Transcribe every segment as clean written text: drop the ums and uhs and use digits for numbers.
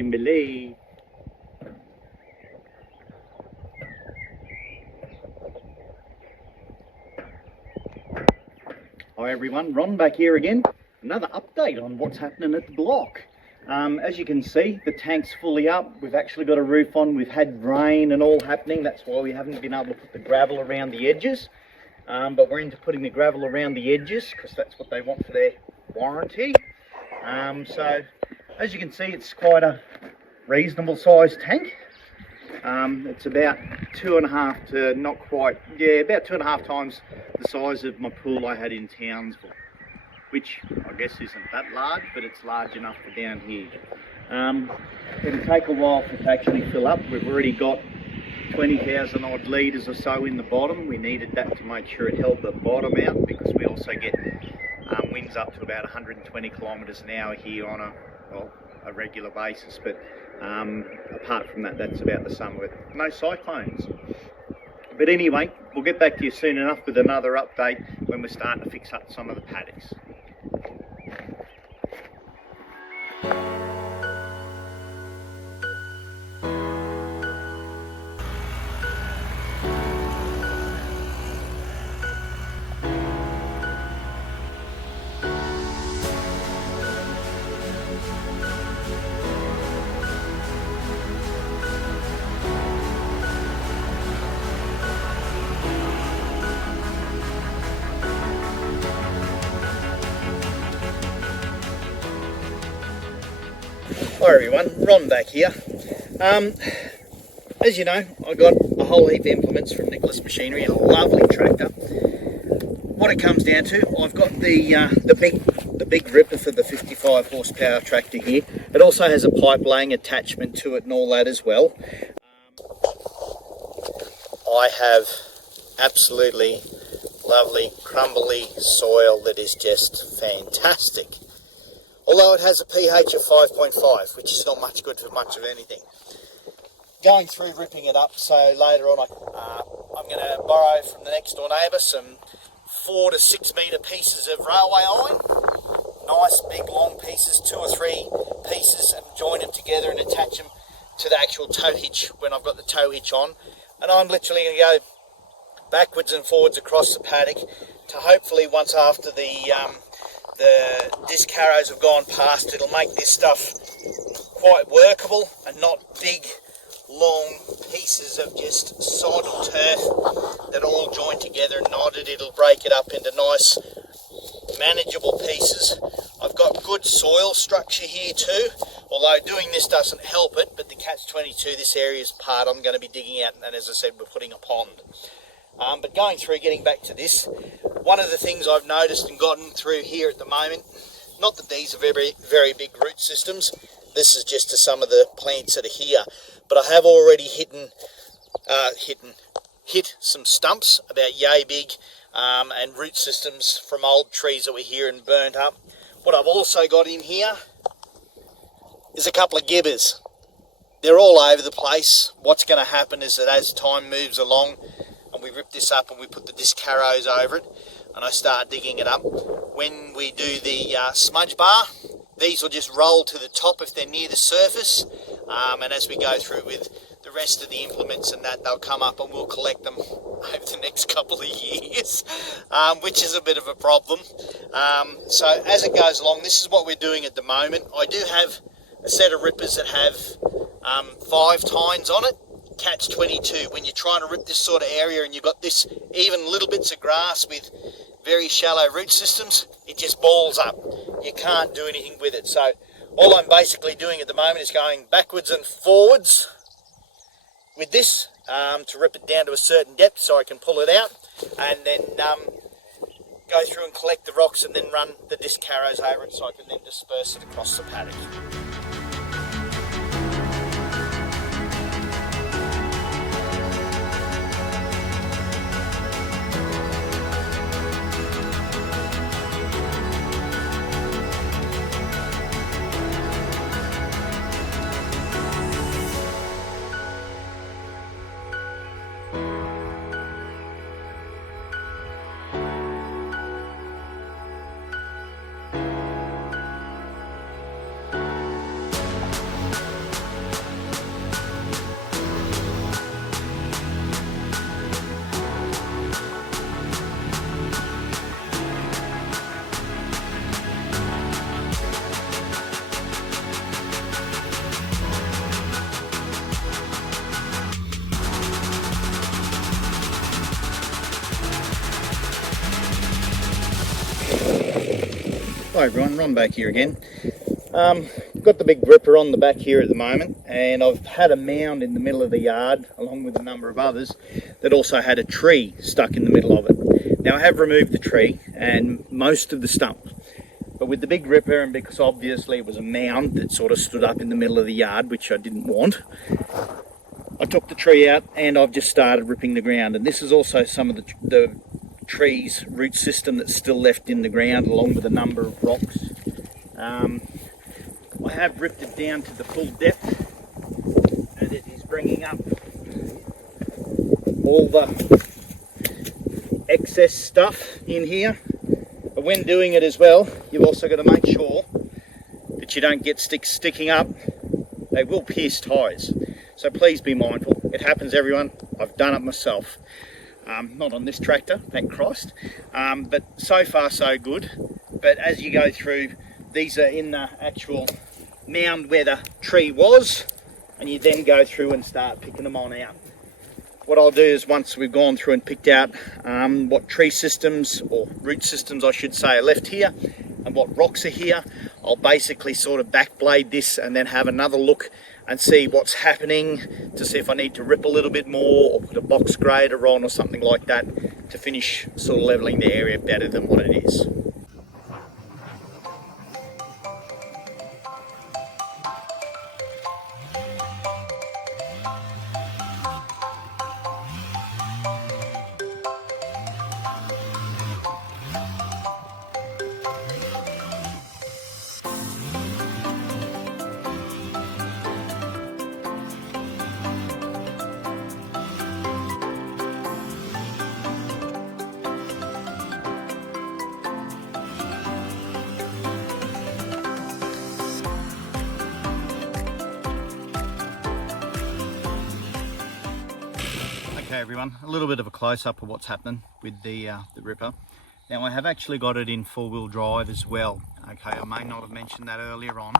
Kimberley. Hi everyone, Ron back here again. Another update on what's happening at the block. As you can see, the tank's fully up. We've actually got a roof on. We've had rain and all happening. That's why we haven't been able to put the gravel around the edges. But we're into putting the gravel around the edges because that's what they want for their warranty. So as you can see, it's quite a reasonable sized tank. It's about 2.5 to not quite, about 2.5 times the size of my pool I had in Townsville, which I guess isn't that large, but it's large enough for down here. It'll take a while for it to actually fill up. We've already got 20,000 odd litres or so in the bottom. We needed that to make sure it held the bottom out, because we also get winds up to about 120 kilometres an hour here on a regular basis. But apart from that, that's about the sum of it. No cyclones. But anyway, we'll get back to you soon enough with another update when we're starting to fix up some of the paddocks. Hi everyone, Ron back here. As you know, I got a whole heap of implements from Nicholas Machinery, a lovely tractor. What it comes down to, I've got the big ripper for the 55 horsepower tractor here. It also has a pipe laying attachment to it and all that as well. I have absolutely lovely crumbly soil that is just fantastic. Although it has a pH of 5.5, which is not much good for much of anything. Going through ripping it up, so later on I'm going to borrow from the next door neighbour some 4 to 6 metre pieces of railway iron. Nice big long pieces, 2 or 3 pieces, and join them together and attach them to the actual tow hitch when I've got the tow hitch on. And I'm literally going to go backwards and forwards across the paddock to hopefully, once after the disc harrows have gone past, it'll make this stuff quite workable and not big long pieces of just sod or turf that all join together and knotted. It'll break it up into nice manageable pieces. I've got good soil structure here too, although doing this doesn't help it, but the catch-22, this area is part I'm going to be digging out, and as I said, we're putting a pond. But going through, getting back to this, one of the things I've noticed and gotten through here at the moment, not that these are very, very big root systems, this is just to some of the plants that are here, but I have already hit some stumps about yay big and root systems from old trees that were here and burnt up. What I've also got in here is a couple of gibbers. They're all over the place. What's going to happen is that as time moves along, and we rip this up and we put the disc harrows over it, and I start digging it up, when we do the smudge bar, these will just roll to the top if they're near the surface, and as we go through with the rest of the implements and that, they'll come up and we'll collect them over the next couple of years, which is a bit of a problem. So as it goes along, this is what we're doing at the moment. I do have a set of rippers that have 5 tines on it, catch-22. When you're trying to rip this sort of area and you've got this even little bits of grass with very shallow root systems, it just balls up. You can't do anything with it. So all I'm basically doing at the moment is going backwards and forwards with this to rip it down to a certain depth so I can pull it out, and then go through and collect the rocks and then run the disc harrows over it so I can then disperse it across the paddock. Hi everyone, Ron back here again. Got the big ripper on the back here at the moment, and I've had a mound in the middle of the yard along with a number of others that also had a tree stuck in the middle of it. Now I have removed the tree and most of the stump, but with the big ripper, and because obviously it was a mound that sort of stood up in the middle of the yard, which I didn't want, I took the tree out and I've just started ripping the ground. And this is also some of the tree's root system that's still left in the ground, along with a number of rocks. I have ripped it down to the full depth, and it is bringing up all the excess stuff in here. But when doing it as well, you've also got to make sure that you don't get sticks sticking up. They will pierce tyres, so please be mindful. It happens, everyone. I've done it myself. Not on this tractor, thank Christ, but so far so good. But as you go through, these are in the actual mound where the tree was, and you then go through and start picking them on out. What I'll do is, once we've gone through and picked out what tree systems, or root systems I should say, are left here and what rocks are here, I'll basically sort of backblade this and then have another look and see what's happening, to see if I need to rip a little bit more or put a box grader on or something like that to finish sort of leveling the area better than what it is. Okay everyone, a little bit of a close-up of what's happening with the ripper. Now I have actually got it in four-wheel drive as well. Okay, I may not have mentioned that earlier on.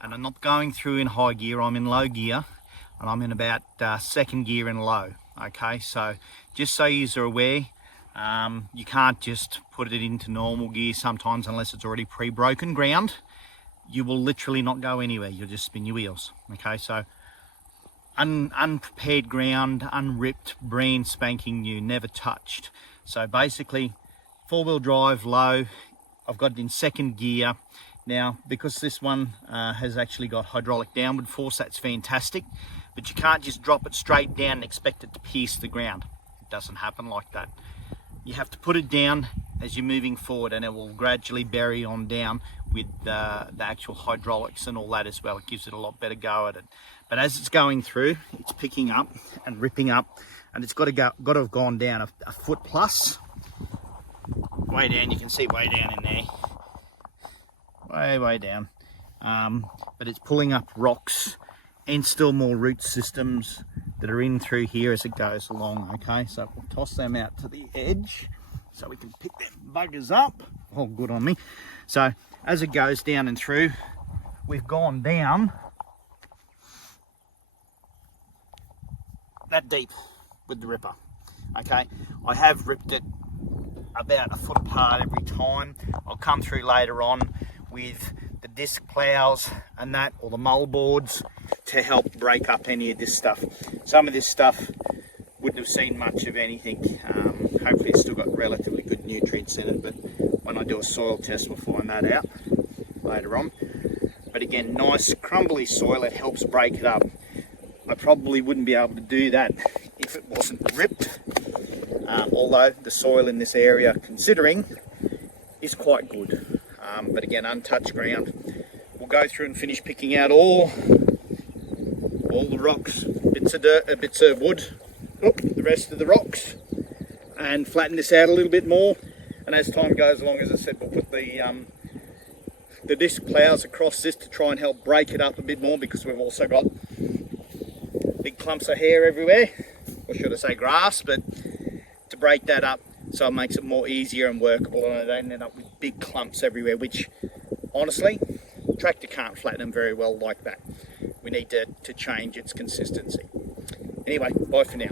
And I'm not going through in high gear, I'm in low gear, and I'm in about second gear in low. Okay, so just so you are aware, you can't just put it into normal gear sometimes unless it's already pre-broken ground. You will literally not go anywhere, you'll just spin your wheels. Okay, so unprepared ground, unripped, brand spanking new, never touched. So basically, four-wheel drive, low. I've got it in second gear. Now, because this one has actually got hydraulic downward force, that's fantastic. But you can't just drop it straight down and expect it to pierce the ground. It doesn't happen like that. You have to put it down as you're moving forward, and it will gradually bury on down with the actual hydraulics and all that as well. It gives it a lot better go at it. But as it's going through, it's picking up and ripping up, and it's got to have gone down a foot plus. Way down, you can see way down in there. Way down. But it's pulling up rocks and still more root systems that are in through here as it goes along. Okay, so we'll toss them out to the edge so we can pick them buggers up. Oh, good on me. So as it goes down and through, we've gone down that deep with the ripper. Okay, I have ripped it about a foot apart every time. I'll come through later on with the disc plows and that, or the mull boards, to help break up any of this stuff. Some of this stuff wouldn't have seen much of anything. Hopefully it's still got relatively good nutrients in it, but when I do a soil test we'll find that out later on. But again, nice crumbly soil, it helps break it up. I probably wouldn't be able to do that if it wasn't ripped, although the soil in this area, considering, is quite good. But again, untouched ground. We'll go through and finish picking out all the rocks, bits of dirt, bits of wood, the rest of the rocks, and flatten this out a little bit more. And as time goes along, as I said, we'll put the disc plows across this to try and help break it up a bit more, because we've also got big clumps of hair everywhere, or should I say grass, but to break that up so it makes it more easier and workable, and I don't end up with big clumps everywhere, which honestly, tractor can't flatten them very well like that. We need to change its consistency. Anyway, bye for now.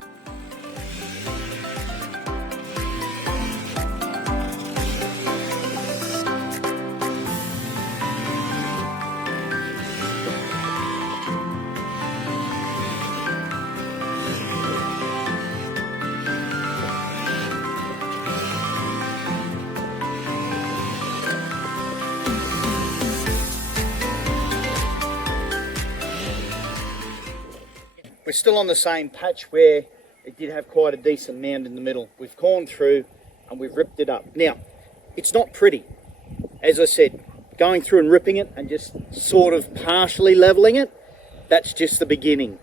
we're still on the same patch where it did have quite a decent mound in the middle. We've gone through and we've ripped it up. Now, it's not pretty. As I said, going through and ripping it and just sort of partially leveling it, that's just the beginning.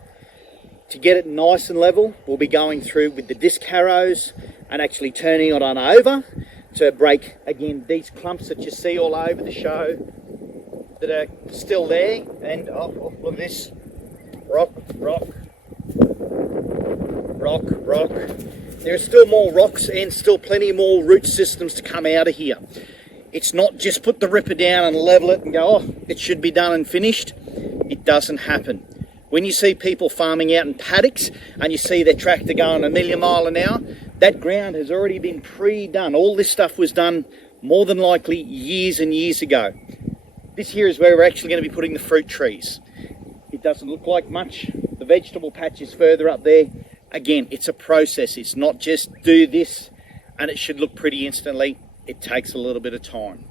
To get it nice and level, we'll be going through with the disc harrows and actually turning it on over to break, again, these clumps that you see all over the show that are still there. And oh, look at this. Rock, rock, rock, rock. There are still more rocks and still plenty more root systems to come out of here. It's not just put the ripper down and level it and go, oh, it should be done and finished. It doesn't happen. When you see people farming out in paddocks and you see their tractor going a million miles an hour, that ground has already been pre-done. All this stuff was done more than likely years and years ago. This here is where we're actually going to be putting the fruit trees. It doesn't look like much. The vegetable patch is further up there. Again, it's a process. It's not just do this and it should look pretty instantly. It takes a little bit of time.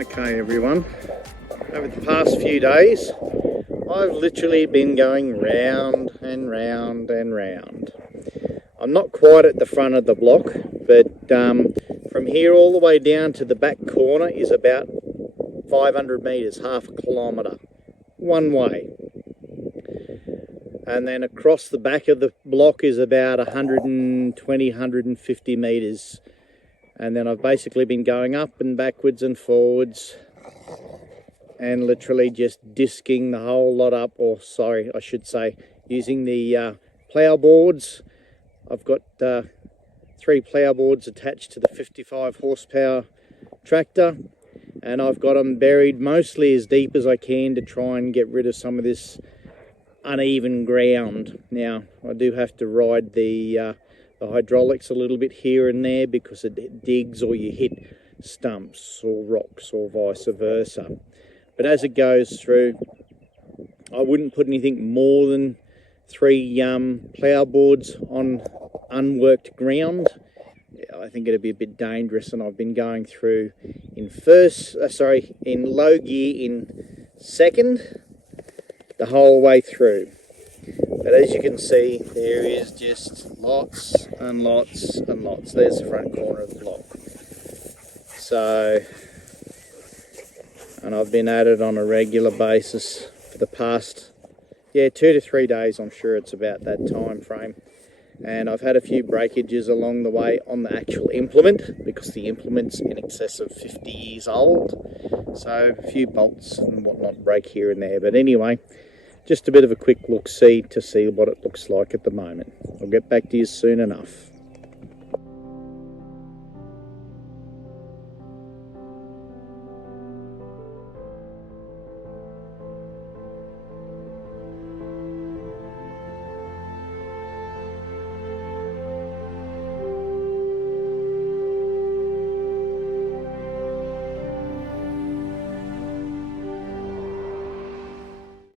Okay everyone, over the past few days I've literally been going round and round and round. I'm not quite at the front of the block, but from here all the way down to the back corner is about 500 metres, half a kilometre, one way. And then across the back of the block is about 120, 150 metres. And then I've basically been going up and backwards and forwards and literally just disking the whole lot up, or sorry, I should say, using the plough boards. I've got 3 plough boards attached to the 55 horsepower tractor, and I've got them buried mostly as deep as I can to try and get rid of some of this uneven ground. Now, I do have to ride the hydraulics a little bit here and there because it digs or you hit stumps or rocks or vice versa. But as it goes through, I wouldn't put anything more than 3 plough boards on unworked ground. I think it'd be a bit dangerous, and I've been going through in low gear in second the whole way through. But as you can see, there is just lots and lots and lots. There's the front corner of the block. So, and I've been at it on a regular basis for the past, 2 to 3 days. I'm sure it's about that time frame. And I've had a few breakages along the way on the actual implement, because the implement's in excess of 50 years old. So a few bolts and whatnot break here and there. But anyway, just a bit of a quick look-see to see what it looks like at the moment. I'll get back to you soon enough.